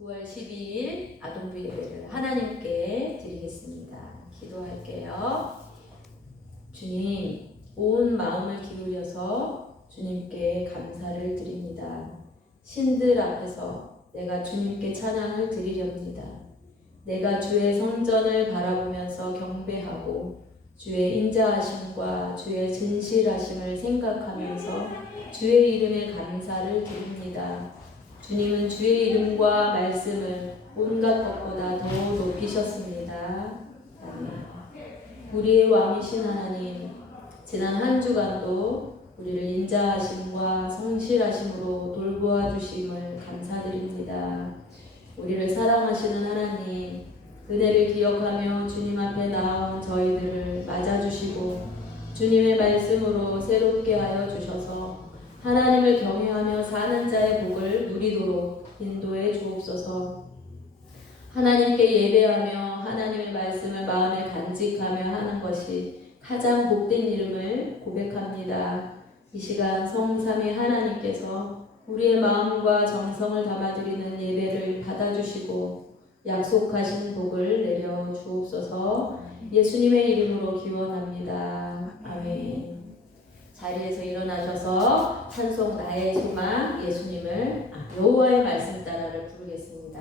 9월 12일 아동부 예배를 하나님께 드리겠습니다. 기도할게요. 주님, 온 마음을 기울여서 주님께 감사를 드립니다. 신들 앞에서 내가 주님께 찬양을 드리렵니다. 내가 주의 성전을 바라보면서 경배하고 주의 인자하심과 주의 진실하심을 생각하면서 주의 이름에 감사를 드립니다. 주님은 주의 이름과 말씀을 온갖 것보다 더 높이셨습니다. 아멘. 우리의 왕이신 하나님, 지난 한 주간도 우리를 인자하심과 성실하심으로 돌보아 주심을 감사드립니다. 우리를 사랑하시는 하나님, 은혜를 기억하며 주님 앞에 나온 저희들을 맞아주시고 주님의 말씀으로 새롭게 하여 주셔서 하나님을 경외하며 사는 자의 복을 누리도록 인도해 주옵소서. 하나님께 예배하며 하나님의 말씀을 마음에 간직하며 하는 것이 가장 복된 이름을 고백합니다. 이 시간 성삼위 하나님께서 우리의 마음과 정성을 담아드리는 예배를 받아주시고 약속하신 복을 내려 주옵소서. 예수님의 이름으로 기원합니다. 아멘. 자리에서 일어나셔서 찬송 나의 소망 예수님을 여호와의 말씀 따라를 부르겠습니다.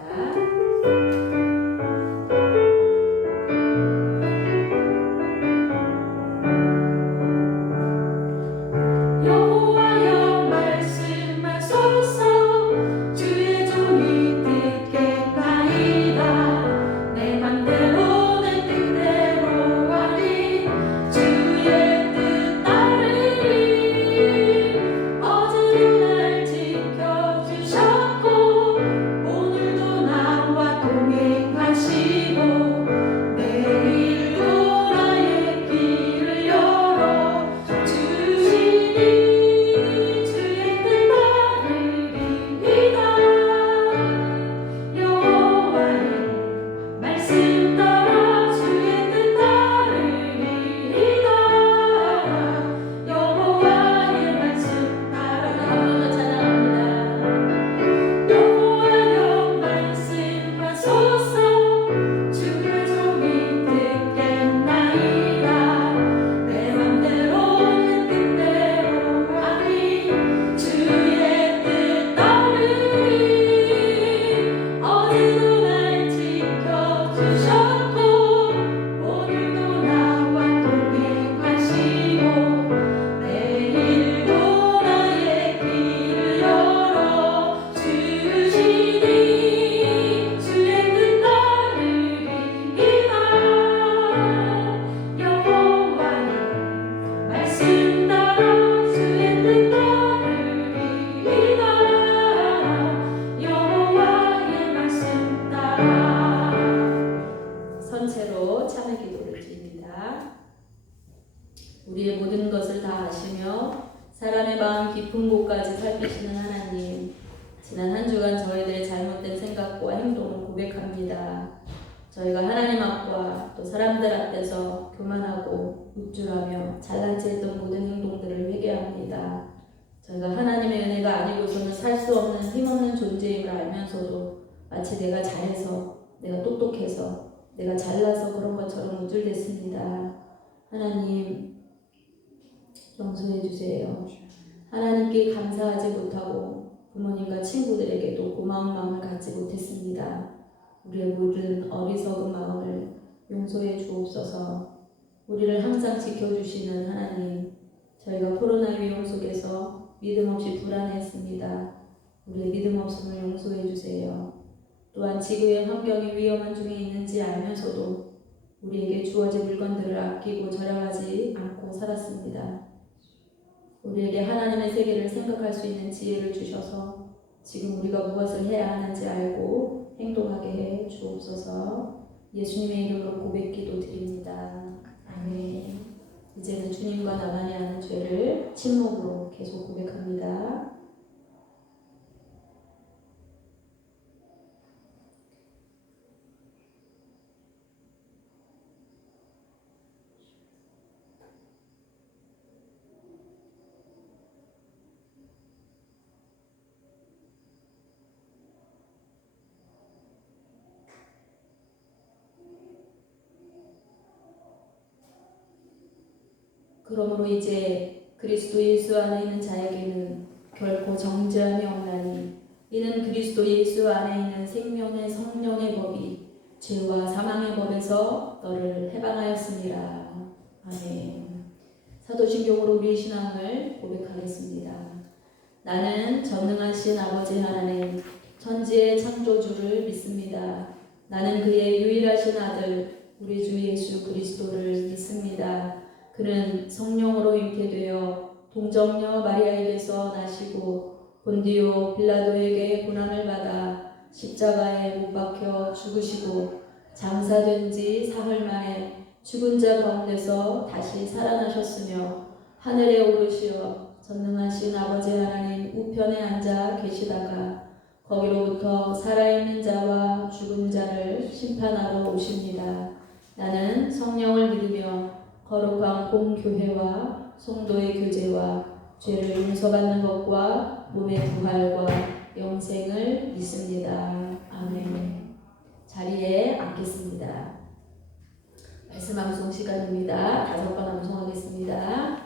선체로 참회 기도를 드립니다. 우리의 모든 것을 다 아시며 사람의 마음 깊은 곳까지 살피시는 하나님, 지난 한 주간 저희들의 잘못된 생각과 행동을 고백합니다. 저희가 하나님 앞과 또 사람들 앞에서 교만하고 우쭐하며 잘난 체 했던 모든 행동들을 회개합니다. 저희가 하나님의 은혜가 아니고서는 살 수 없는 힘없는 존재임을 알면서도 마치 내가 잘해서, 내가 똑똑해서, 내가 잘나서 그런 것처럼 우쭐댔습니다. 하나님 용서해 주세요. 하나님께 감사하지 못하고 부모님과 친구들에게도 고마운 마음을 갖지 못했습니다. 우리의 모든 어리석은 마음을 용서해 주옵소서. 우리를 항상 지켜주시는 하나님, 저희가 코로나 위험 속에서 믿음 없이 불안했습니다. 우리의 믿음 없음을 용서해 주세요. 또한 지구의 환경이 위험한 중에 있는지 알면서도 우리에게 주어진 물건들을 아끼고 절약하지 않고 살았습니다. 우리에게 하나님의 세계를 생각할 수 있는 지혜를 주셔서 지금 우리가 무엇을 해야 하는지 알고 행동하게 해 주옵소서. 예수님의 이름으로 고백기도 드립니다. 아멘. 이제는 주님과 나만이 아는 죄를 침묵으로 계속 고백합니다. 그러므로 이제 그리스도 예수 안에 있는 자에게는 결코 정죄함이 없나니 이는 그리스도 예수 안에 있는 생명의 성령의 법이 죄와 사망의 법에서 너를 해방하였습니다. 아멘. 사도신경으로 우리의 신앙을 고백하겠습니다. 나는 전능하신 아버지 하나님 천지의 창조주를 믿습니다. 나는 그의 유일하신 아들 우리 주 예수 그리스도를 믿습니다. 그는 성령으로 잉태되어 동정녀 마리아에게서 나시고 본디오 빌라도에게 고난을 받아 십자가에 못 박혀 죽으시고 장사된 지 사흘 만에 죽은 자 가운데서 다시 살아나셨으며 하늘에 오르시어 전능하신 아버지 하나님 우편에 앉아 계시다가 거기로부터 살아있는 자와 죽은 자를 심판하러 오십니다. 나는 성령을 믿으며 거룩한 공교회와 성도의 교제와 죄를 용서받는 것과 몸의 부활과 영생을 믿습니다. 아멘. 자리에 앉겠습니다. 말씀 암송 시간입니다. 5번 암송하겠습니다.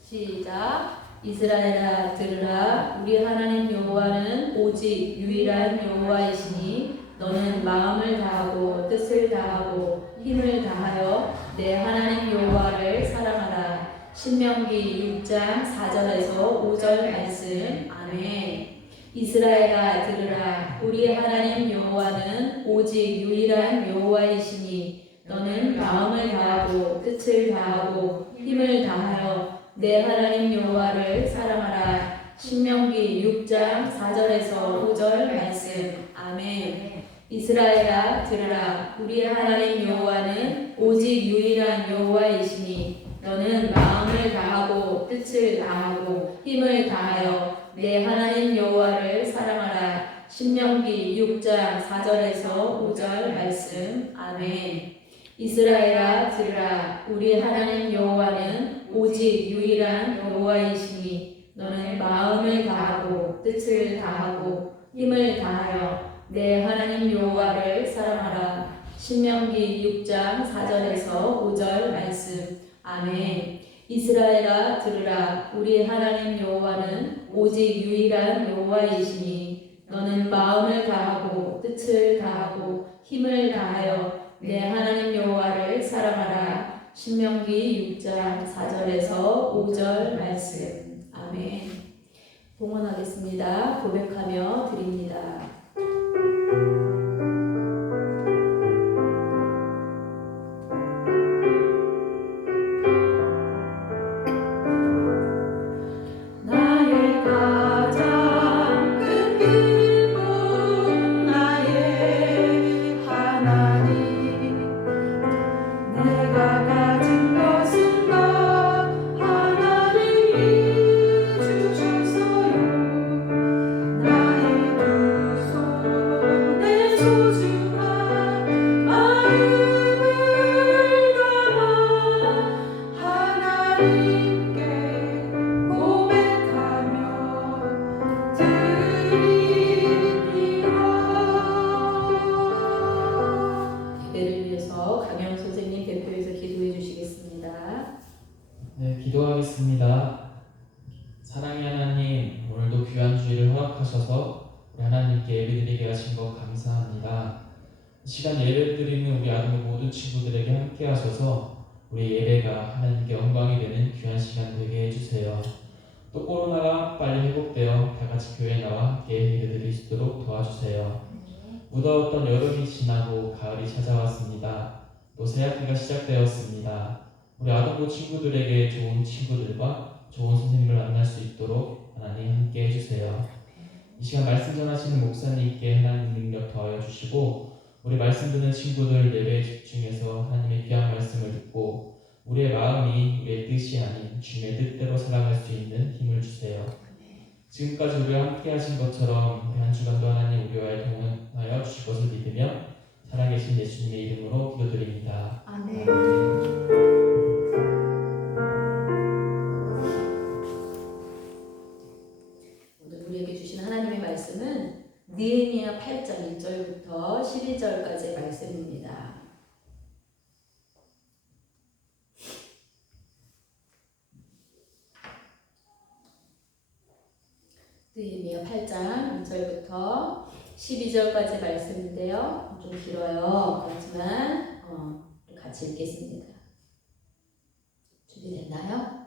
시작. 이스라엘아 들으라. 우리 하나님 여호와는 오직 유일한 여호와이시니 너는 마음을 다하고 뜻을 다하고 힘을 다하여 내 하나님 여호와를 사랑하라. 신명기 6장 4절에서 5절 말씀. 아멘. 이스라엘아 들으라. 우리 하나님 여호와는 오직 유일한 여호와이시니 너는 마음을 다하고 뜻을 다하고 힘을 다하여 내 하나님 여호와를 사랑하라. 신명기 6장 4절에서 5절 말씀. 아멘. 이스라엘아 들으라. 우리 하나님 여호와는 오직 유일한 여호와이시니 너는 마음을 다하고 뜻을 다하고 힘을 다하여 내 하나님 여호와를 사랑하라. 신명기 6장 4절에서 5절 말씀. 아멘. 이스라엘아 들으라. 우리 하나님 여호와는 오직 유일한 여호와이시니 너는 마음을 다하고 뜻을 다하고 힘을 다하여 내 하나님 여호와를 사랑하라. 신명기 6장 4절에서 5절 말씀. 아멘. 이스라엘아 들으라. 우리 하나님 여호와는 오직 유일한 여호와이시니 너는 마음을 다하고 뜻을 다하고 힘을 다하여 내 하나님 여호와를 사랑하라. 신명기 6장 4절에서 5절 말씀. 아멘. 봉헌하겠습니다. 고백하며 드립니다. 기도하겠습니다. 사랑의 하나님, 오늘도 귀한 주일을 허락하셔서 우리 하나님께 예배드리게 하신 것 감사합니다. 시간 예배 드리는 우리 아동 모든 친구들에게 함께 하셔서 우리 예배가 하나님께 영광이 되는 귀한 시간 되게 해주세요. 또 코로나가 빨리 회복되어 다같이 교회에 나와 함께 예배드릴 수 있도록 도와주세요. 무더웠던 여름이 지나고 가을이 찾아왔습니다. 또 새학기가 시작되었습니다. 우리 아동부 친구들에게 좋은 친구들과 좋은 선생님을 만날 수 있도록 하나님 함께 해주세요. 이 시간 말씀 전하시는 목사님께 하나님 능력 더하여 주시고 우리 말씀 듣는 친구들 예배에 집중해서 하나님의 귀한 말씀을 듣고 우리의 마음이 우리의 뜻이 아닌 주님의 뜻대로 살아갈 수 있는 힘을 주세요. 지금까지 우리와 함께 하신 것처럼 우리 한 주간도 하나님 우리와 동행하여 주실 것을 믿으며 살아계신 예수님의 이름으로 기도드립니다. 아멘. 오늘 우리에게 주신 하나님의 말씀은 느헤미야 8장 1절부터 12절까지의 말씀입니다. 느헤미야 8장 1절부터 12절까지 말씀인데요. 좀 길어요. 그렇지만 같이 읽겠습니다. 준비됐나요?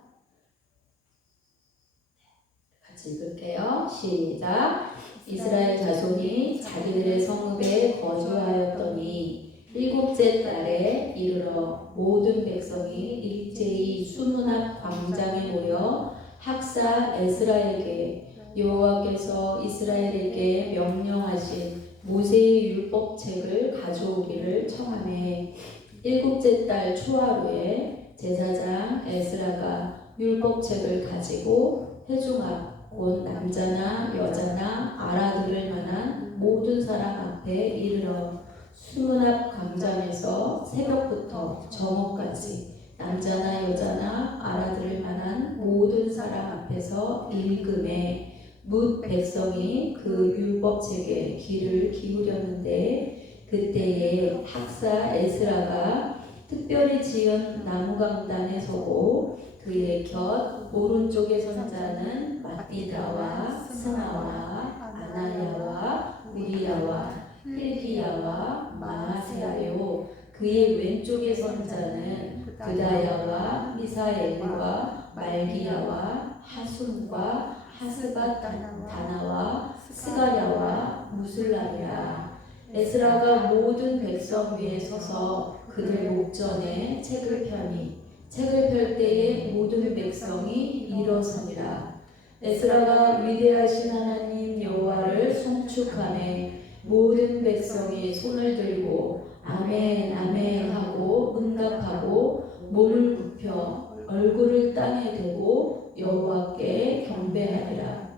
같이 읽을게요. 시작. 이스라엘 자손이 자기들의 성읍에 거주하였더니 일곱째 달에 이르러 모든 백성이 일제히 수문 앞 광장에 모여 학사 에스라에게 여호와께서 이스라엘에게 명령하신 모세의 율법책을 가져오기를 청하매 일곱째 달 초하루에 제사장 에스라가 율법책을 가지고 회중 앞 곧 남자나 여자나 알아들을 만한 모든 사람 앞에 이르러 수문 앞 광장에서 새벽부터 저녁까지 남자나 여자나 알아들을 만한 모든 사람 앞에서 읽음에 뭇 백성이 그 율법책에 귀를 기울였는데 그때에 학사 에스라가 특별히 지은 나무강단에 서고 그의 곁 오른쪽에 선 자는 마띠다와 스나와 아나야와 우리야와 힐기야와 마아세야요 그의 왼쪽에 선 자는 그다야와 미사엘과 말기야와 하순과 하스밧 다나와 스가랴와 무슬람이라. 에스라가 모든 백성 위에 서서 그들 목전에 책을 펴니 책을 펼 때에 모든 백성이 일어서니라. 에스라가 위대하신 하나님 여호와를 송축하매 모든 백성이 손을 들고 아멘 아멘 하고 응답하고 몸을 굽혀 얼굴을 땅에 대고 여호와께 경배하리라.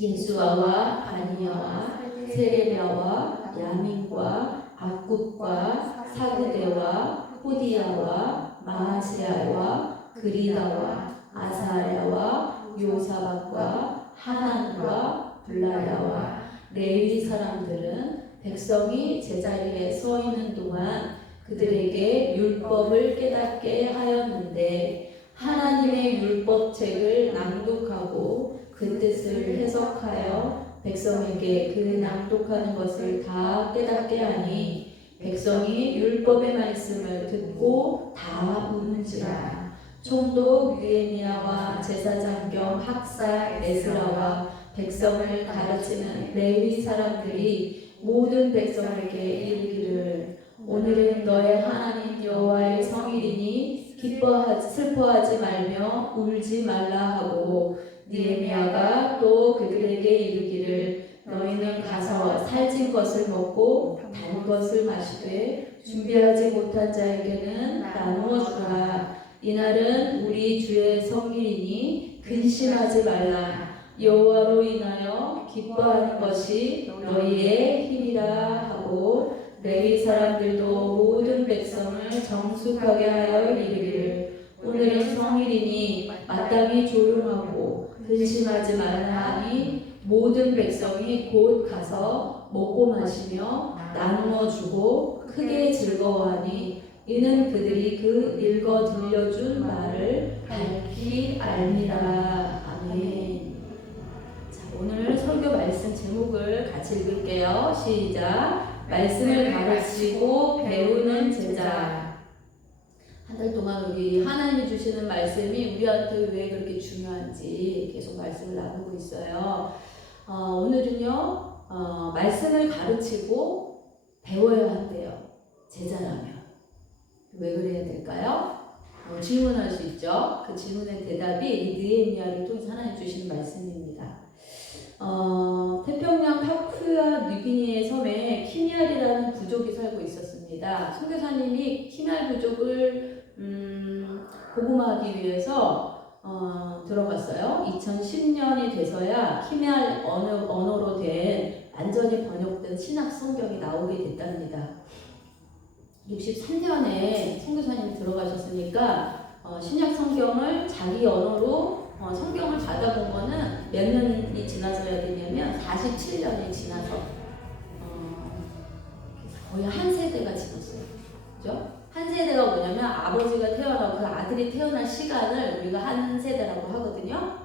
예수아와 아니야와 세레비아와 야민과 악굽과 사그대와 호디야와 마아세야와 그리다와 아사랴와 요사박과 하난과 블라야와 레위 사람들은 백성이 제자리에 서 있는 동안 그들에게 율법을 깨닫게 하였는데 하나님의 율법책을 낭독하고 그 뜻을 해석하여 백성에게 그 낭독하는 것을 다 깨닫게 하니 백성이 율법의 말씀을 듣고 다 묻는지라. 총독 느헤미야와 제사장 겸 학사 에스라와 백성을 가르치는 레위 사람들이 모든 백성에게 이르기를 오늘은 너의 하나님 여호와의 성일이니 슬퍼하지 말며 울지 말라 하고 느헤미야가 또 그들에게 이르기를 너희는 가서 살찐 것을 먹고 단 것을 마시되 준비하지 못한 자에게는 나누어 주라. 이날은 우리 주의 성일이니 근심하지 말라. 여호와로 인하여 기뻐하는 것이 너희의 힘이라 하고 레위 사람들도 모든 백성을 정숙하게 하여 이르기를 오늘은 성일이니 마땅히 조용하고 근심하지 말라 하니 모든 백성이 곧 가서 먹고 마시며 나누어 주고 크게 즐거워하니 이는 그들이 그 읽어 들려준 말을 밝히 알미라. 아멘. 자, 오늘 설교 말씀 제목을 같이 읽을게요. 시작. 말씀을 가르치고 배우는 제자. 한 달 동안 우리 하나님이 주시는 말씀이 우리한테 왜 그렇게 중요한지 계속 말씀을 나누고 있어요. 오늘은요, 말씀을 가르치고 배워야 한대요. 제자라면. 왜 그래야 될까요? 질문할 수 있죠. 그 질문의 대답이 이 느헤미야를 통해서 하나님 주시는 말씀입니다. 태평양 파푸아 뉴기니의 섬에 키미알이라는 부족이 살고 있었습니다. 선교사님이 키미알 부족을 복음화하기 위해서 들어갔어요. 2010년이 돼서야 키미알 언어로 된 완전히 번역된 신약 성경이 나오게 됐답니다. 63년에 선교사님이 들어가셨으니까 신약 성경을 자기 언어로 성경을 받아본 거는 몇 년이 지나서야 되냐면 47년이 지나서 거의 한 세대가 지났어요. 그죠? 한 세대가 뭐냐면 아버지가 태어나고 그 아들이 태어날 시간을 우리가 한 세대라고 하거든요.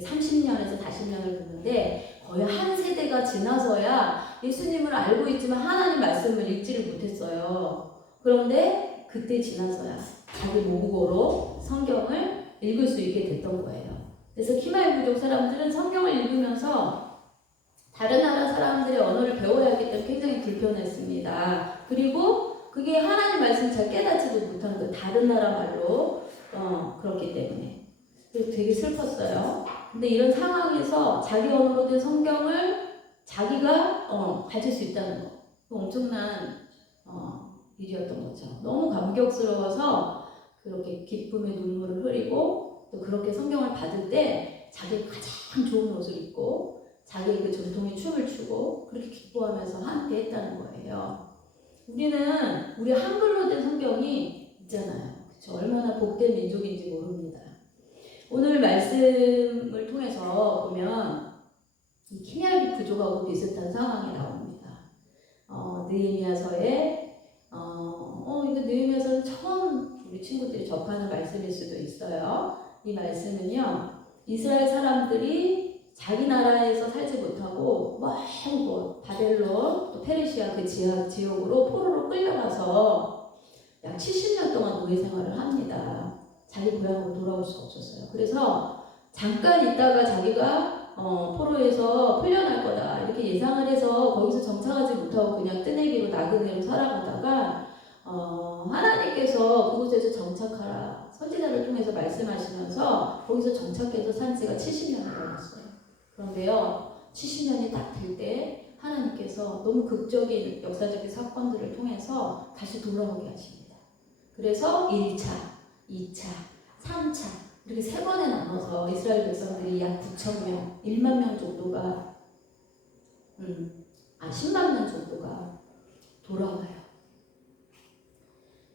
30년에서 40년을 보는데 거의 한 세대가 지나서야 예수님을 알고 있지만 하나님 말씀을 읽지를 못했어요. 그런데 그때 지나서야 자기 모국어로 성경을 읽을 수 있게 됐던 거예요. 그래서 키마이 부족 사람들은 성경을 읽으면서 다른 나라 사람들의 언어를 배워야 하기 때문에 굉장히 불편했습니다. 그리고 그게 하나님 말씀을 잘 깨닫지도 못한 그 다른 나라 말로 그렇기 때문에 그래서 되게 슬펐어요. 근데 이런 상황에서 자기 언어로 된 성경을 자기가 가질 수 있다는 거 엄청난 일이었던 거죠. 너무 감격스러워서 그렇게 기쁨의 눈물을 흘리고 또 그렇게 성경을 받을 때 자기가 가장 좋은 옷을 입고 자기 그 전통의 춤을 추고 그렇게 기뻐하면서 함께 했다는 거예요. 우리는 우리 한글로 된 성경이 있잖아요. 그쵸? 얼마나 복된 민족인지 모릅니다. 오늘 말씀을 통해서 보면 이 키냐리 부족하고 비슷한 상황이 나옵니다. 느헤미야서에 이거 느헤미야서는 처음 우리 친구들이 접하는 말씀일 수도 있어요. 이 말씀은요, 이스라엘 사람들이 자기 나라에서 살지 못하고 바벨론 또 페르시아 그 지역으로 포로로 끌려가서 약 70년 동안 노예 생활을 합니다. 자기 고향으로 돌아올 수 없었어요. 그래서 잠깐 있다가 자기가 포로에서 풀려날 거다 이렇게 예상을 해서 거기서 정착하지 못하고 그냥 뜨내기로 나그네로 살아가다가 하나님께서 그곳에서 정착하라 선지자를 통해서 말씀하시면서 거기서 정착해서 산 지가 70년이 넘었어요. 그런데요 70년이 딱 될 때 하나님께서 너무 극적인 역사적인 사건들을 통해서 다시 돌아오게 하십니다. 그래서 1차, 2차, 3차 이렇게 3번에 나눠서 이스라엘 백성들이 약 9,000명, 1만 명 정도가 10만 명 정도가 돌아와요.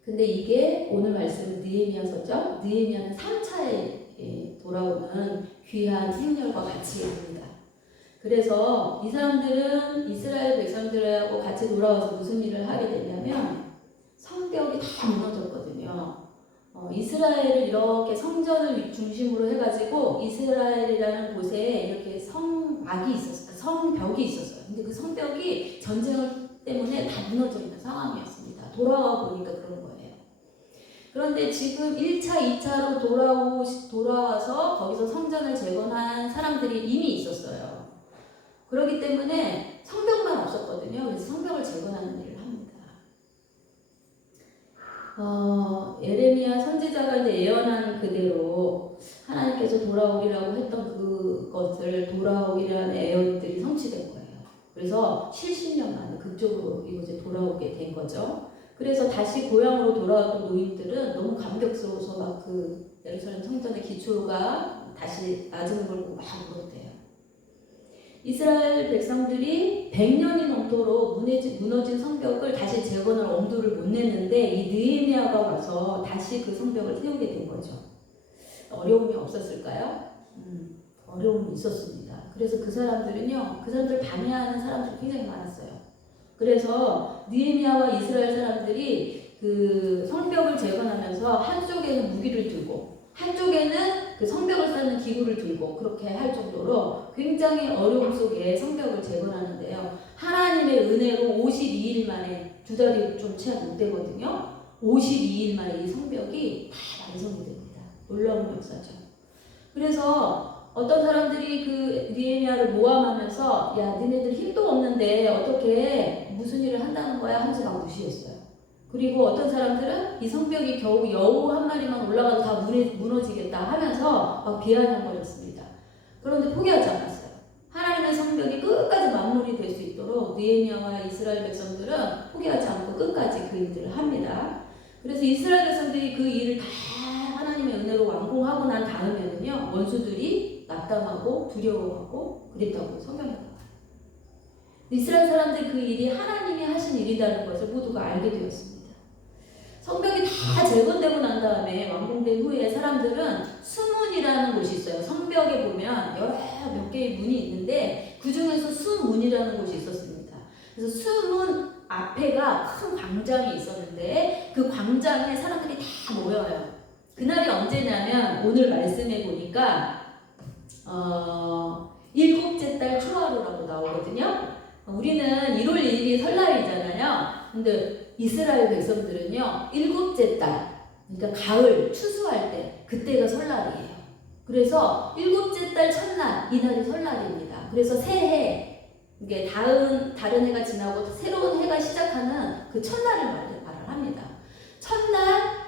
근데 이게 오늘 말씀은 느헤미야서죠. 느헤미야는 3차에 돌아오는 귀한 행렬과 같이 입니다. 그래서 이 사람들은 이스라엘 백성들하고 같이 돌아와서 무슨 일을 하게 되냐면 성벽이 다 무너졌거든요. 이스라엘을 이렇게 성전을 중심으로 해가지고 이스라엘이라는 곳에 이렇게 성벽이 있었어요. 근데 그 성벽이 전쟁 때문에 다 무너져 있는 상황이었습니다. 돌아와 보니까 그런 거예요. 그런데 지금 1차, 2차로 돌아와서 거기서 성전을 재건한 사람들이 이미 있었어요. 그렇기 때문에 성벽만 없었거든요. 그래서 성벽을 재건하는 일을 합니다. 예레미야 선지자가 이제 예언한 그대로 하나님께서 돌아오리라고 했던 그것을 돌아오리라는 예언들이 성취된 거예요. 그래서 70년 만에 그쪽으로 이곳에 돌아오게 된 거죠. 그래서 다시 고향으로 돌아왔던 노인들은 너무 감격스러워서 막 그 예루살렘 성전의 기초가 다시 낮은 걸 보고 막 울었대요. 이스라엘 백성들이 100년이 넘도록 무너진 성벽을 다시 재건할 엄두를 못 냈는데 이 느헤미야가 와서 다시 그 성벽을 세우게 된 거죠. 어려움이 없었을까요? 어려움이 있었습니다. 그래서 그 사람들 방해하는 사람들이 굉장히 많았어요. 그래서 느헤미야와 이스라엘 사람들이 그 성벽을 재건하면서 한쪽에는 무기를 들고 한쪽에는 그 성벽을 쌓는 기구를 들고 그렇게 할 정도로 굉장히 어려움 속에 성벽을 재건하는데요. 하나님의 은혜로 52일 만에 2달이 좀 채 못 되거든요. 52일 만에 이 성벽이 다 완성이 됩니다. 놀라운 역사죠. 그래서 어떤 사람들이 그 느헤미야를 모함하면서 야 니네들 힘도 없는데 어떻게 무슨 일을 한다는 거야 하면서 막 무시했어요. 그리고 어떤 사람들은 이 성벽이 겨우 여우 한 마리만 올라가도 다 무너지겠다 하면서 막 비아냥거렸습니다. 그런데 포기하지 않았어요. 하나님의 성벽이 끝까지 마무리될 수 있도록 느헤미야와 이스라엘 백성들은 포기하지 않고 끝까지 그 일들을 합니다. 그래서 이스라엘 백성들이 그 일을 다 하나님의 은혜로 완공하고 난 다음에는요 원수들이 낙담하고 두려워하고 그랬다고 성경에 나와요. 이스라엘 사람들 그 일이 하나님이 하신 일이라는 것을 모두가 알게 되었습니다. 성벽이 다 재건되고 난 다음에 완공된 후에 사람들은 수문이라는 곳이 있어요. 성벽에 보면 몇 개의 문이 있는데 그 중에서 수문이라는 곳이 있었습니다. 그래서 수문 앞에가 큰 광장이 있었는데 그 광장에 사람들이 다 모여요. 그날이 언제냐면 오늘 말씀해 보니까 일곱째 달 초하루라고 나오거든요. 우리는 1월 1일이 설날이잖아요. 근데 이스라엘 백성들은요, 일곱째 달, 그러니까 가을, 추수할 때, 그때가 설날이에요. 그래서 일곱째 달 첫날, 이날이 설날입니다. 그래서 새해, 이게 다른 해가 지나고 새로운 해가 시작하는 그 첫날을 말을 합니다. 첫날,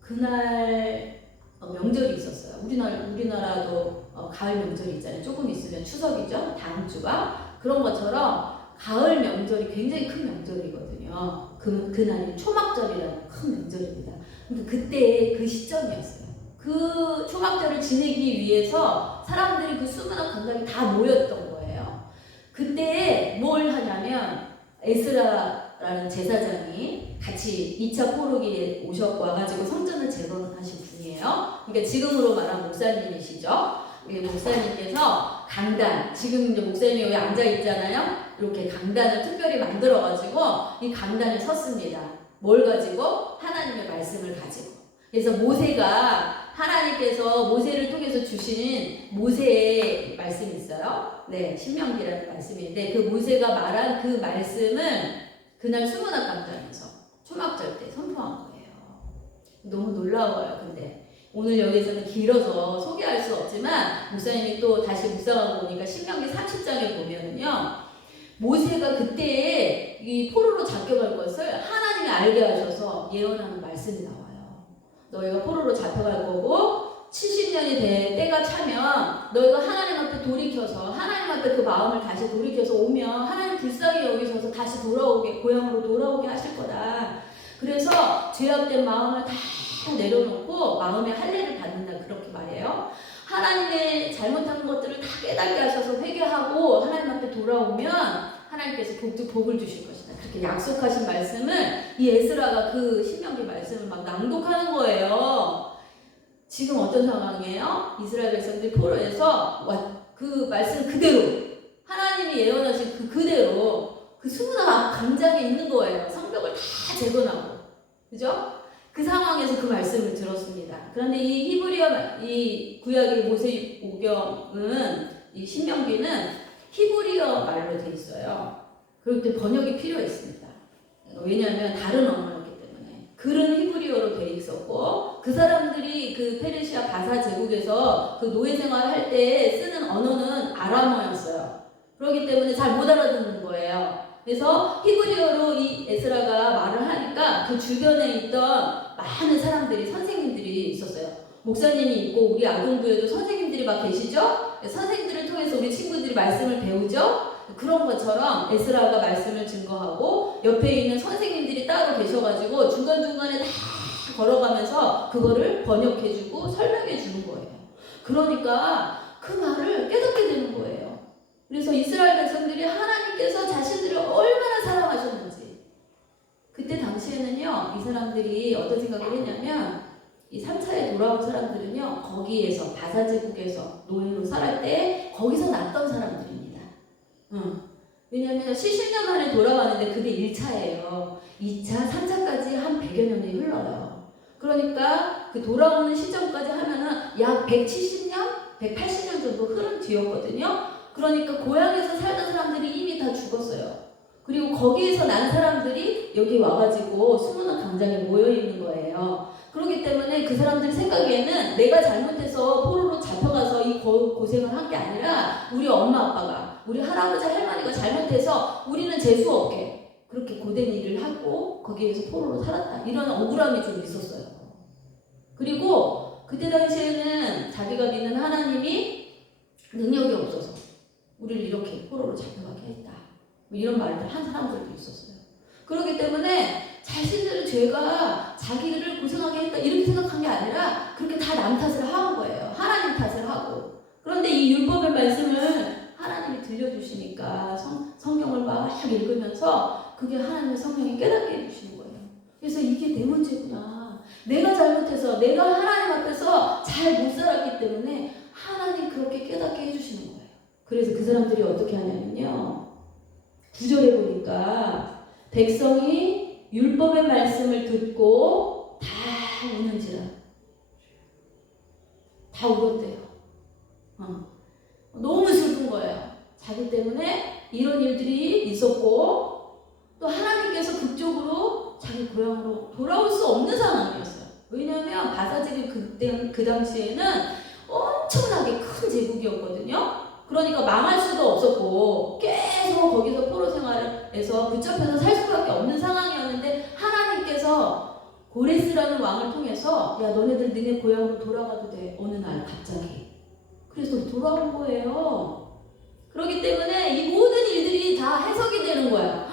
그날 명절이 있었어요. 우리나라도 가을 명절이 있잖아요. 조금 있으면 추석이죠. 다음 주가. 그런 것처럼 가을 명절이 굉장히 큰 명절이거든요. 그날이 초막절이라는 큰 명절입니다. 그러니까 그때 그 시점이었어요. 그 초막절을 지내기 위해서 사람들이 그 수문학 관광이 다 모였던 거예요. 그때 뭘 하냐면 에스라라는 제사장이 같이 2차 포로기에 와가지고 성전을 재건하신 분이에요. 그러니까 지금으로 말하면 목사님이시죠. 목사님께서 강단, 지금 이제 목사님이 여기 앉아 있잖아요. 이렇게 강단을 특별히 만들어가지고 이 강단에 섰습니다. 뭘 가지고? 하나님의 말씀을 가지고. 그래서 모세가 하나님께서 모세를 통해서 주신 모세의 말씀이 있어요. 네, 신명기라는 말씀인데 그 모세가 말한 그 말씀을 그날 수문학 강단에서 초막절 때 선포한 거예요. 너무 놀라워요. 근데 오늘 여기서는 길어서 소개할 수 없지만 목사님이 또 다시 묵상하고 보니까 신명기 30장에 보면은요, 모세가 그때에 이 포로로 잡혀갈 것을 하나님이 알게 하셔서 예언하는 말씀이 나와요. 너희가 포로로 잡혀갈 거고 70년이 때가 차면 너희가 하나님 앞에 돌이켜서 하나님 앞에 그 마음을 다시 돌이켜서 오면 하나님 불쌍히 여기셔서 다시 고향으로 돌아오게 하실 거다. 그래서 죄악된 마음을 다 내려놓고 마음의 할례를 받는다, 그렇게 말해요. 하나님의 잘못한 것들을 다 깨닫게 하셔서 회개하고 하나님 앞에 돌아오면 하나님께서 복을 주실 것이다. 그렇게 약속하신 말씀을 이 에스라가 그 신명기 말씀을 막 낭독하는 거예요. 지금 어떤 상황이에요? 이스라엘 백성들이 포로에서 그 말씀 그대로 하나님이 예언하신 그대로 그 수문학 강장에 있는 거예요. 성벽을 다 재건하고, 그죠? 그 상황에서 그 말씀을 들었습니다. 그런데 이 이 구약의 모세오경은, 이 신명기는 히브리어 말로 돼 있어요. 그럴 때 번역이 필요했습니다. 왜냐하면 다른 언어였기 때문에. 글은 히브리어로 돼 있었고, 그 사람들이 그 페르시아 바사 제국에서 그 노예 생활할 때 쓰는 언어는 아람어였어요. 그렇기 때문에 잘 못 알아듣는 거예요. 그래서 히브리어로 이 에스라가 말을 하니까 그 주변에 있던 많은 사람들이, 선생님들이 있었어요. 목사님이 있고 우리 아동부에도 선생님들이 막 계시죠? 선생님들을 통해서 우리 친구들이 말씀을 배우죠? 그런 것처럼 에스라가 말씀을 증거하고 옆에 있는 선생님들이 따로 계셔가지고 중간중간에 다 걸어가면서 그거를 번역해주고 설명해주는 거예요. 그러니까 그 말을 깨닫게 되는 거예요. 그래서 이스라엘 백성들이 하나님께서 자신들을 얼마나 사랑하셨는지, 그때 당시에는요, 이 사람들이 어떤 생각을 했냐면, 이 3차에 돌아온 사람들은요, 거기에서 바사제국에서 노예로 살할 때 거기서 났던 사람들입니다. 왜냐하면 70년 만에 돌아가는데 그게 1차예요. 2차, 3차까지 한 100여 년이 흘러요. 그러니까 그 돌아오는 시점까지 하면은 약 170년, 180년 정도 흐른 뒤였거든요. 그러니까 고향에서 살던 사람들이 이미 다 죽었어요. 그리고 거기에서 난 사람들이 여기 와가지고 수문학 강장에 모여있는 거예요. 그렇기 때문에 그 사람들 생각에는 내가 잘못해서 포로로 잡혀가서 이 고생을 한 게 아니라 우리 엄마 아빠가, 우리 할아버지 할머니가 잘못해서 우리는 재수없게 그렇게 고된 일을 하고 거기에서 포로로 살았다, 이런 억울함이 좀 있었어요. 그리고 그때 당시에는 자기가 믿는 하나님이 능력이 없어서 우리를 이렇게 포로로 잡혀가게 했다, 이런 말을 한 사람들도 있었어요. 그렇기 때문에 자신들의 죄가 자기를 고생하게 했다, 이렇게 생각한 게 아니라 그렇게 다 남 탓을 한 거예요. 하나님 탓을 하고. 그런데 이 율법의 말씀을 하나님이 들려주시니까 성경을 막 읽으면서 그게 하나님의 성령이 깨닫게 해주시는 거예요. 그래서 이게 내 문제구나. 내가 잘못해서 내가 하나님 앞에서 잘 못 살았기 때문에 하나님 그렇게 깨닫게 해주시는 거예요. 그래서 그 사람들이 어떻게 하냐면요, 9절에 보니까 백성이 율법의 말씀을 듣고 다 우는지라, 다 울었대요. 너무 슬픈 거예요. 자기 때문에 이런 일들이 있었고 또 하나님께서 극적으로 자기 고향으로 돌아올 수 없는 상황이었어요. 왜냐하면 바사직이 그 당시에는 엄청나게 큰 제국이었거든요. 그러니까 망할 수도 없었고 계속 거기서 포로 생활에서 붙잡혀서 살 수밖에 없는 상황이었는데 하나님께서 고레스라는 왕을 통해서 야 너네들 너네 고향으로 돌아가도 돼. 어느 날 갑자기. 그래서 돌아온 거예요. 그렇기 때문에 이 모든 일들이 다 해석이 되는 거야.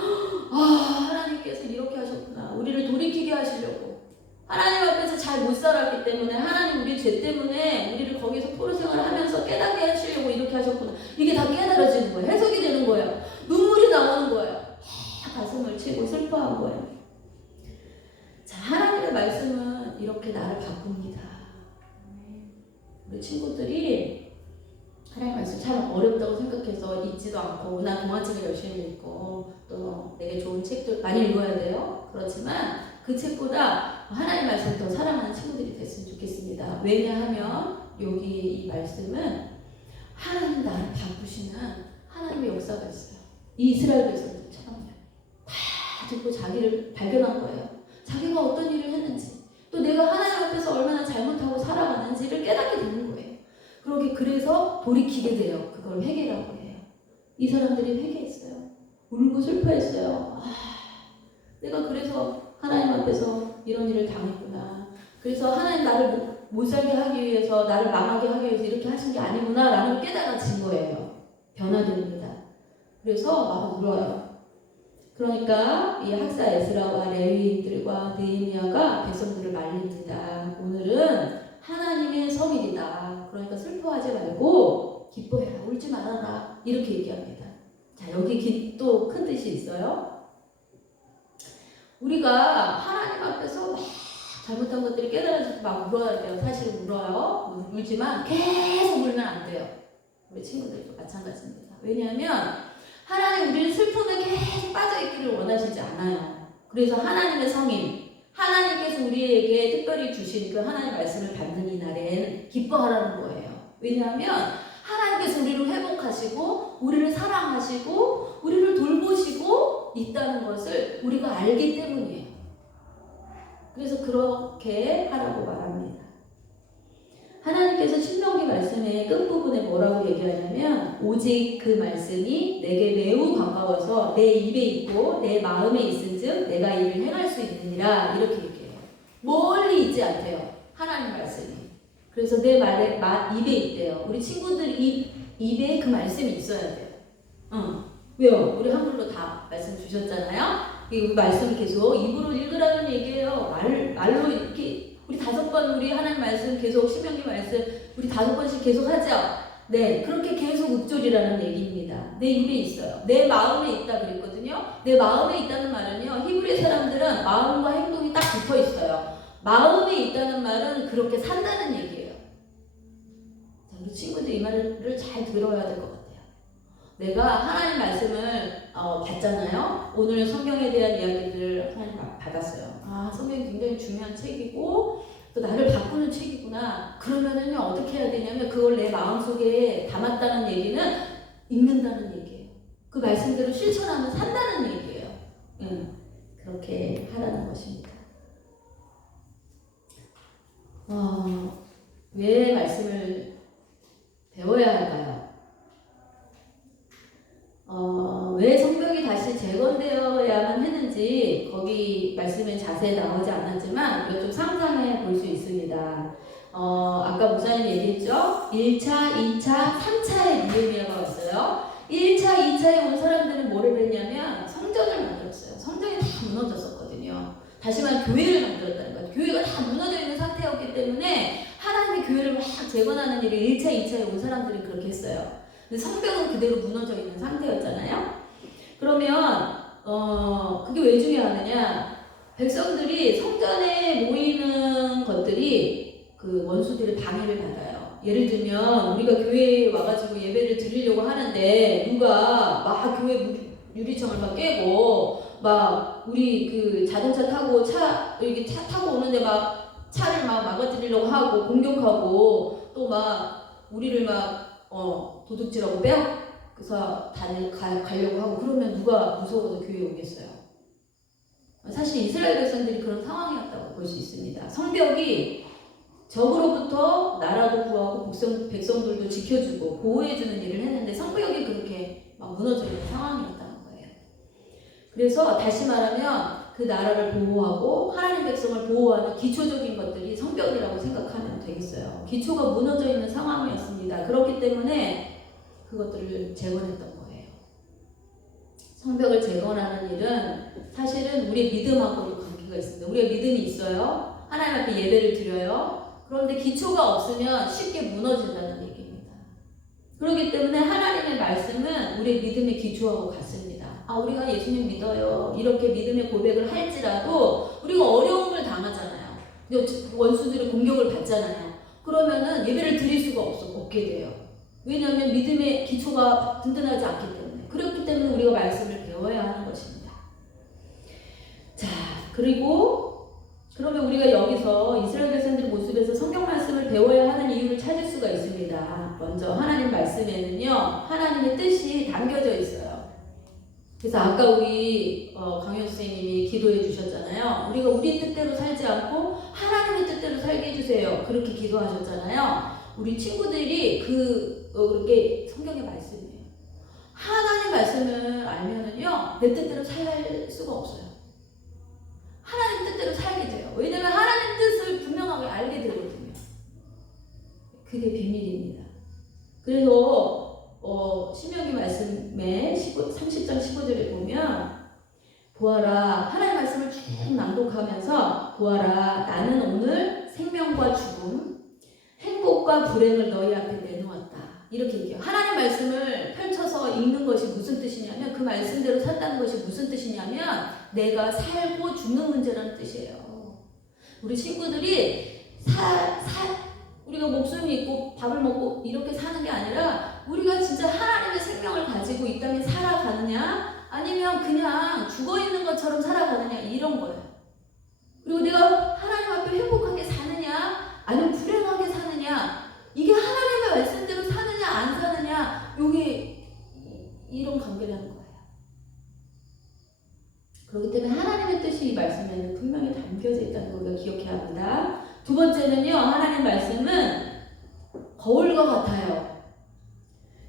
아 하나님께서 이렇게 하셨구나. 우리를 돌이키게 하시려고. 하나님 앞에서 잘 못 살았기 때문에 하나님 우리 죄 때문에 우리를 거기서 포로 생활을 하면서 깨닫게 하시려고 이렇게 하셨구나. 이게 다 깨달아지는 거예요. 해석이 되는 거예요. 눈물이 나오는 거예요. 가슴을 치고 슬퍼한 거예요. 자, 하나님의 말씀은 이렇게 나를 바꿉니다. 우리 친구들이 하나님 말씀 참 어렵다고 생각해서 읽지도 않고 나 동화책을 열심히 읽고 또 내게 좋은 책들 많이 읽어야 돼요. 그렇지만 그 책보다 하나님 말씀을 더 사랑하는 친구들이 됐으면 좋겠습니다. 왜냐하면 여기 이 말씀은 하나님 나를 바꾸시는 하나님의 역사가 있어요. 이 이스라엘 백성들처럼요. 다 듣고 자기를 발견한 거예요. 자기가 어떤 일을 했는지 또 내가 하나님 앞에서 얼마나 잘못하고 살아가는지를 깨닫게 되는 거예요. 그래서 돌이키게 돼요. 그걸 회개라고 해요. 이 사람들이 회개했어요. 울고 슬퍼했어요. 내가 그래서 하나님 앞에서 이런 일을 당했구나. 그래서 하나님 나를 못 살게 하기 위해서 나를 망하게 하기 위해서 이렇게 하신 게 아니구나 라는 깨달아진 거예요. 변화됩니다. 그래서 막 울어요. 그러니까 이 학사 에스라와 레위인들과 느헤미야가 백성들을 말립니다. 오늘은 하나님의 성일이다. 그러니까 슬퍼하지 말고 기뻐해라. 울지 말아라. 이렇게 얘기합니다. 자, 여기 또 큰 뜻이 있어요. 우리가 하나님 앞에서 막 잘못한 것들이 깨달아질 때 막 울어야 돼요. 사실 울어요. 울지만 계속 울면 안 돼요. 우리 친구들도 마찬가지입니다. 왜냐하면 하나님 우리를 슬픔에 계속 빠져있기를 원하시지 않아요. 그래서 하나님의 성인, 하나님께서 우리에게 특별히 주신 그 하나님의 말씀을 받는 이날엔 기뻐하라는 거예요. 왜냐하면 하나님께서 우리를 회복하시고 우리를 사랑하시고 우리를 돌보시고 있다는 것을 우리가 알기 때문이에요. 그래서 그렇게 하라고 말합니다. 하나님께서 신명기 말씀의 끝부분에 뭐라고 얘기하냐면 오직 그 말씀이 내게 매우 가까워서 내 입에 있고 내 마음에 있은즉 내가 이를 행할 수 있느니라 이렇게 얘기해요. 멀리 있지 않대요. 하나님 말씀이. 그래서 내 입에 있대요. 우리 친구들 입에 그 말씀이 있어야 돼요. 왜요? 우리 한글로 다 말씀 주셨잖아요. 이 말씀 계속 입으로 읽으라는 얘기예요. 말로 이렇게 우리 5번 우리 하나님 말씀 계속 신명기 말씀 우리 5번씩 계속 하죠. 네, 그렇게 계속 읊조리라는 얘기입니다. 내 입에 있어요. 내 마음에 있다 그랬거든요. 내 마음에 있다는 말은요. 히브리 사람들은 마음과 행동이 딱 붙어 있어요. 마음에 있다는 말은 그렇게 산다는 얘기예요. 자, 우리 친구들 이 말을 잘 들어야 될 것 같아요. 내가 하나님 말씀을 봤잖아요. 오늘 성경에 대한 이야기들을 하나님 받았어요. 성경이 굉장히 중요한 책이고 또 나를 바꾸는 책이구나. 그러면은요 어떻게 해야 되냐면 그걸 내 마음속에 담았다는 얘기는 읽는다는 얘기예요. 그 말씀대로 실천하면 산다는 얘기예요. 그렇게 하라는 것입니다. 왜 말씀을 배워야 할까요? 왜 성벽이 다시 재건되어야만 했는지 거기 말씀에 자세히 나오지 않았지만 이거 좀 상상해 볼 수 있습니다. 아까 목사님 얘기했죠? 1차, 2차, 3차에 느헤미야가 왔어요. 1차, 2차에 온 사람들은 뭐를 했냐면 성전을 만들었어요. 성전이 다 무너졌었거든요. 다시 말해 교회를 만들었다는 거예요. 교회가 다 무너져 있는 상태였기 때문에 하나님의 교회를 막 재건하는 일을 1차, 2차에 온 사람들이 그렇게 했어요. 근데 성벽은 그대로 무너져 있는 상태였잖아요. 그러면 그게 왜 중요하느냐? 백성들이 성전에 모이는 것들이 그 원수들의 방해를 받아요. 예를 들면 우리가 교회에 와가지고 예배를 드리려고 하는데 누가 막 교회 유리창을 막 깨고 막 우리 그 자동차 타고 이렇게 차 타고 오는데 막 차를 막 막아드리려고 하고 공격하고 또 막 우리를 막 도둑질하고 빼앗겨서 가려고 하고 그러면 누가 무서워서 교회에 오겠어요? 사실 이스라엘 백성들이 그런 상황이었다고 볼 수 있습니다. 성벽이 적으로부터 나라도 구하고 백성들도 지켜주고 보호해주는 일을 했는데 성벽이 그렇게 막 무너져 있는 상황이었다는 거예요. 그래서 다시 말하면 그 나라를 보호하고 하나님 백성을 보호하는 기초적인 것들이 성벽이라고 생각하면 되겠어요. 기초가 무너져 있는 상황이었습니다. 그렇기 때문에 그것들을 재건했던 거예요. 성벽을 재건하는 일은 사실은 우리의 믿음하고도 관계가 있습니다. 우리의 믿음이 있어요. 하나님 앞에 예배를 드려요. 그런데 기초가 없으면 쉽게 무너진다는 얘기입니다. 그렇기 때문에 하나님의 말씀은 우리의 믿음의 기초하고 같습니다. 우리가 예수님 믿어요. 이렇게 믿음의 고백을 할지라도 우리가 어려움을 당하잖아요. 원수들의 공격을 받잖아요. 그러면은 예배를 드릴 수가 없게 돼요. 왜냐하면 믿음의 기초가 든든하지 않기 때문에. 그렇기 때문에 우리가 말씀을 배워야 하는 것입니다. 자, 그리고 그러면 우리가 여기서 이스라엘 백성들의 모습에서 성경 말씀을 배워야 하는 이유를 찾을 수가 있습니다. 먼저 하나님 말씀에는요, 하나님의 뜻이 담겨져 있어요. 그래서 아까 우리 강현 선생님이 기도해 주셨잖아요. 우리가 우리 뜻대로 살지 않고 하나님의 뜻대로 살게 해주세요. 그렇게 기도하셨잖아요. 우리 친구들이 그렇게 성경의 말씀이에요. 하나님 말씀을 알면은요, 내 뜻대로 살 수가 없어요. 하나님 뜻대로 살게 돼요. 왜냐면 하나님 뜻을 분명하게 알게 되거든요. 그게 비밀입니다. 그래서 신명기 말씀에 30장 15절에 보면 보아라, 하나님 말씀을 쭉 낭독하면서 보아라, 나는 오늘 생명과 죽음, 행복과 불행을 너희 앞에 내놓았다. 이렇게 얘기해요. 하나님 말씀을 펼쳐서 읽는 것이 무슨 뜻이냐면, 그 말씀대로 산다는 것이 무슨 뜻이냐면 내가 살고 죽는 문제라는 뜻이에요. 우리 친구들이 우리가 목숨이 있고 밥을 먹고 이렇게 사는 게 아니라 우리가 진짜 하나님의 생명을 가지고 이 땅에 살아가느냐 아니면 그냥 죽어있는 것처럼 살아가느냐 이런 거예요. 그리고 내가 하나님 앞에 행복하게 사느냐 아니면 불행하게 사느냐, 이게 하나님의 말씀대로 사느냐 안 사느냐, 요게 이런 관계라는 거예요. 그렇기 때문에 하나님의 뜻이 이 말씀에는 분명히 담겨져 있다는 걸 우리가 기억해야 합니다. 두 번째는요, 하나님 말씀은 거울과 같아요.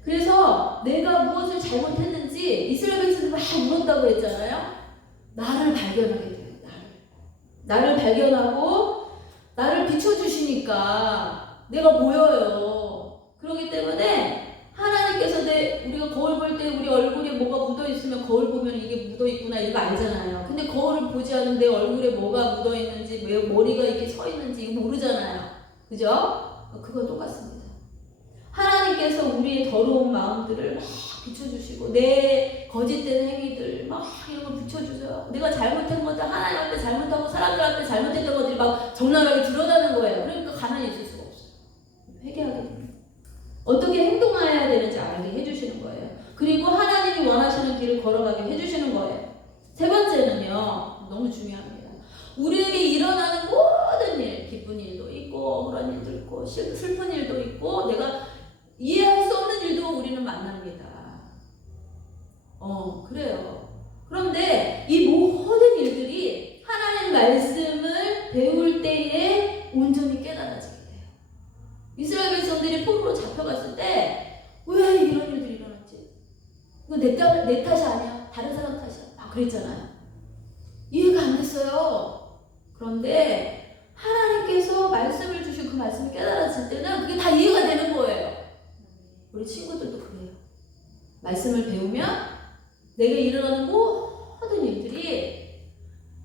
그래서 내가 무엇을 잘못했는지 이스라엘 백성들이 막 물었다고 했잖아요. 나를 발견하게 돼요. 나를 발견하고 나를 비춰주시니까 내가 보여요. 그렇기 때문에 하나님께서 우리가 거울 볼 때 우리 얼굴에 뭐가 묻어있으면 거울 보면 이게 묻어있구나 이거 알잖아요. 근데 거울을 보지 않은 내 얼굴에 뭐가 묻어있는지, 왜 머리가 이렇게 서 있는지 이거 모르잖아요. 그죠? 그건 똑같습니다. 하나님께서 우리의 더러운 마음들을 막 비춰주시고 내 거짓된 행위들 막 이런 걸 비춰주세요. 내가 잘못한 것들, 하나님 앞에 잘못하고 사람들 앞에 잘못했던 것들이 막 적나라하게 드러나는 거예요. 그러니까 가만히 있을 수가 없어요. 회개하게 됩니다. 어떻게 행동해야 되는지 알게 해주시는 거예요. 그리고 하나님이 원하시는 길을 걸어가게 해주시는 거예요. 세 번째는요, 너무 중요합니다. 우리에게 일어나는 모든 일, 기쁜 일도 있고 억울한 일도 있고 슬픈 일도 있고 내가 이해할 수 없는 일도 우리는 만납니다. 그래요. 그런데 이 모든 일들이 하나님 말씀을 배울 때에 온전히 깨달아지게 돼요. 이스라엘 백성들이 포로로 잡혀갔을 때 왜 이런 일들이 일어났지? 이거 내 탓이 아니야. 다른 사람 탓이야. 그랬잖아요. 이해가 안 됐어요. 그런데 하나님께서 말씀을 주시고 그 말씀을 깨달았을 때는 그게 다 이해가 되는 거예요. 우리 친구들도 그래요. 말씀을 배우면 내게 일어나는 모든 일들이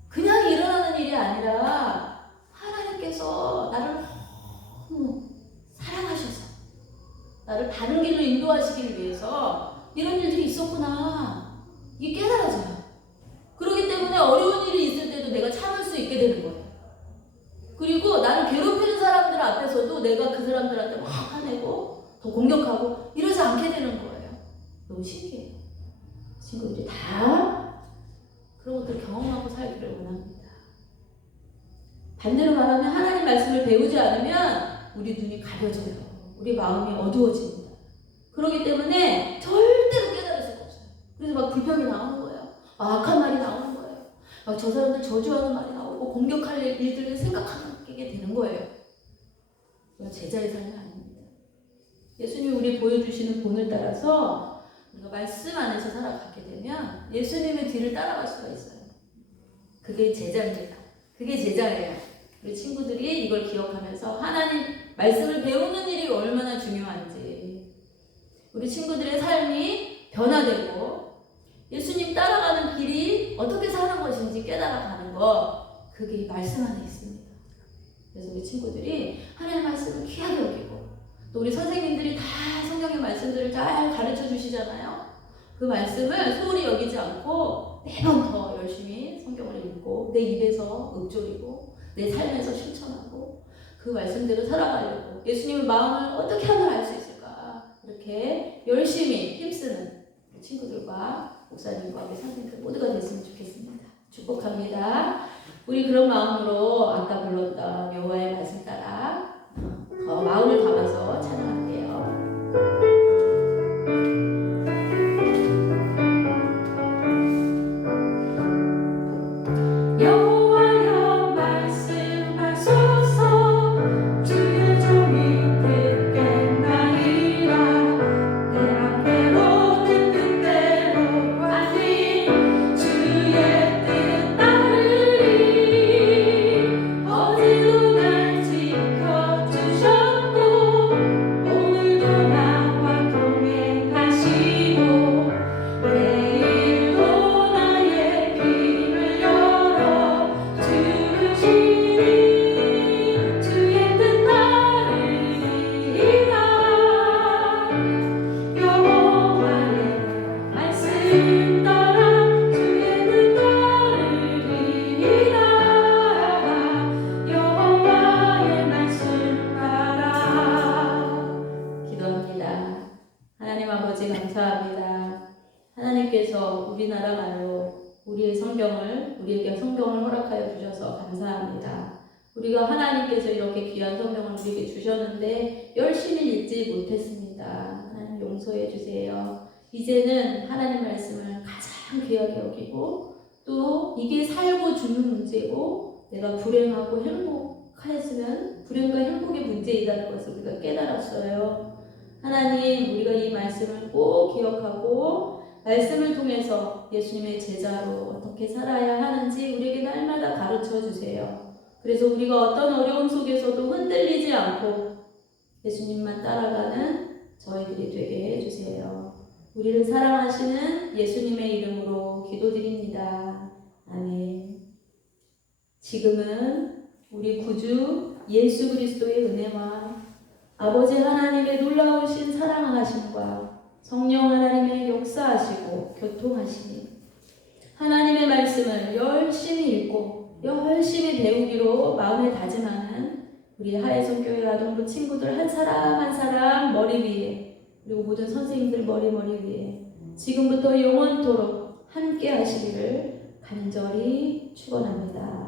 그냥 일어나는 일이 아니라 하나님께서 나를 너무 사랑하셔서 나를 바른 길로 인도하시기 위해서 이런 일들이 있었구나. 이게 깨달아져요. 그렇기 때문에 어려운 일이 있을 때도 내가 참을 수 있게 되는 거예요. 그리고 나를 괴롭히는 사람들 앞에서도 내가 그 사람들한테 막 화내고 더 공격하고 이러지 않게 되는 거예요. 너무 신기해요. 친구들이 다 그런 것들을 경험하고 살기를 원합니다. 반대로 말하면 하나님 말씀을 배우지 않으면 우리 눈이 가려져요. 우리 마음이 어두워집니다. 그렇기 때문에 절대로 깨달을 수가 없어요. 그래서 막 불평이 나오는 거예요. 막 악한 말이 나오는 거예요. 막 저 사람들 저주하는 말이 나오고 공격할 일들을 생각하게 되는 거예요. 이건 제자의 삶이 아닙니다. 예수님이 우리 보여주시는 본을 따라서 우리가 말씀 안에서 살아가게 되면 예수님의 뒤를 따라갈 수가 있어요. 그게 제자입니다. 그게 제자예요. 우리 친구들이 이걸 기억하면서 하나님 말씀을 배우는 일이 얼마나 중요한지, 우리 친구들의 삶이 변화되고 예수님 따라가는 길이 어떻게 사는 것인지 깨달아가는 것, 그게 말씀 안에 있습니다. 그래서 우리 친구들이 하나님의 말씀을 귀하게 여기고, 또 우리 선생님들이 다 성경의 말씀들을 잘 가르쳐 주시잖아요. 그 말씀을 소홀히 여기지 않고 매번 더 열심히 성경을 읽고 내 입에서 읊조리고 내 삶에서 실천하고 그 말씀대로 살아가려고, 예수님의 마음을 어떻게 하면 알 수 있을까, 이렇게 열심히 힘쓰는 친구들과 목사님과 우리 선생님들 모두가 됐으면 좋겠습니다. 축복합니다. 우리 그런 마음으로 아까 불렀던 여호와의 말씀 따라 더 마음을 담아서 찬양할게요. 여호와여 말씀하소서, 주의 종이 듣겠나이다. 내 앞에로는 뜻대로 아닌 주의 뜻 따르리. 어제도 날 지켜주셨고 오늘도 나와 동행하시고 내일도 나의 길을 열어 주시니 주의 뜻 따르리이다. 여호와의 말씀 따라 주의 뜻 따르리이다. 여호와의 말씀 따라. 기도합니다. 하나님 아버지 감사합니다. 하나님께서 우리나라 말로 우리에게 성경을 허락하여 주셔서 감사합니다. 우리가 하나님께서 이렇게 귀한 성경을 우리에게 주셨는데 열심히 읽지 못했습니다. 하나님 용서해 주세요. 이제는 하나님 말씀을 가장 귀하게 여기고, 또 이게 살고 죽는 문제고 내가 불행하고 행복하였으면 불행과 행복의 문제이다는 것을 우리가 깨달았어요. 하나님, 우리가 이 말씀을 꼭 기억하고 말씀을 통해서 예수님의 제자로 어떻게 살아야 하는지 우리에게 날마다 가르쳐 주세요. 그래서 우리가 어떤 어려움 속에서도 흔들리지 않고 예수님만 따라가는 저희들이 되게 해주세요. 우리를 사랑하시는 예수님의 이름으로 기도드립니다. 아멘. 지금은 우리 구주 예수 그리스도의 은혜와 아버지 하나님의 놀라우신 사랑하심과 성령 하나님의 역사하시고 교통하시니 하나님의 말씀을 열심히 읽고 열심히 배우기로 마음을 다짐하는 우리 하혜성교회 아동부 친구들 한 사람 한 사람 머리 위에, 그리고 모든 선생님들 머리 위에 지금부터 영원토록 함께 하시기를 간절히 축원합니다.